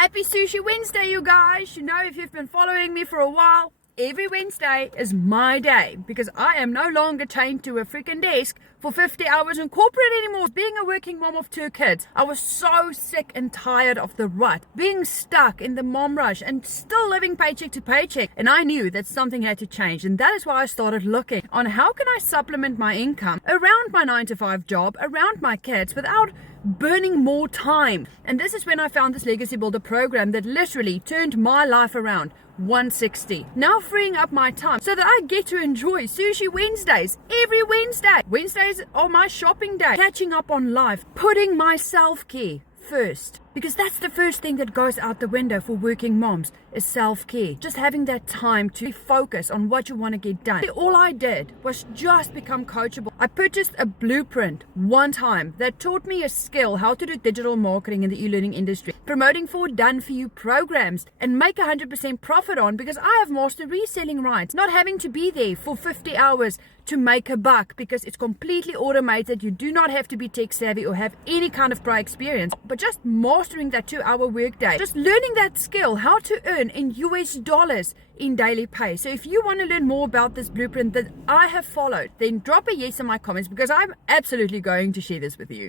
Happy Sushi Wednesday, you guys. You know, if you've been following me for a while, every Wednesday is my day because I am no longer chained to a freaking desk for 50 hours in corporate anymore. Being a working mom of 2 kids, I was so sick and tired of the rut, being stuck in the mom rush and still living paycheck to paycheck. And I knew that something had to change, and that is why I started looking on how can I supplement my income around my 9-to-5 job, around my kids, without burning more time. And this is when I found this Legacy Builder program that literally turned my life around 160. Now freeing up my time so that I get to enjoy Sushi Wednesdays every Wednesday. Wednesdays are my shopping day, catching up on life, putting my self-care first, because that's the first thing that goes out the window for working moms is self-care. Just having that time to focus on what you want to get done. All I did was just become coachable. I purchased a blueprint one time that taught me a skill, how to do digital marketing in the e-learning industry, promoting for done-for-you programs and make 100% profit on, because I have mastered reselling rights, not having to be there for 50 hours to make a buck, because it's completely automated. You do not have to be tech savvy or have any kind of prior experience, but just mastering that 2-hour workday, just learning that skill, how to earn in US dollars in daily pay. So if you want to learn more about this blueprint that I have followed, then drop a yes in my comments, because I'm absolutely going to share this with you.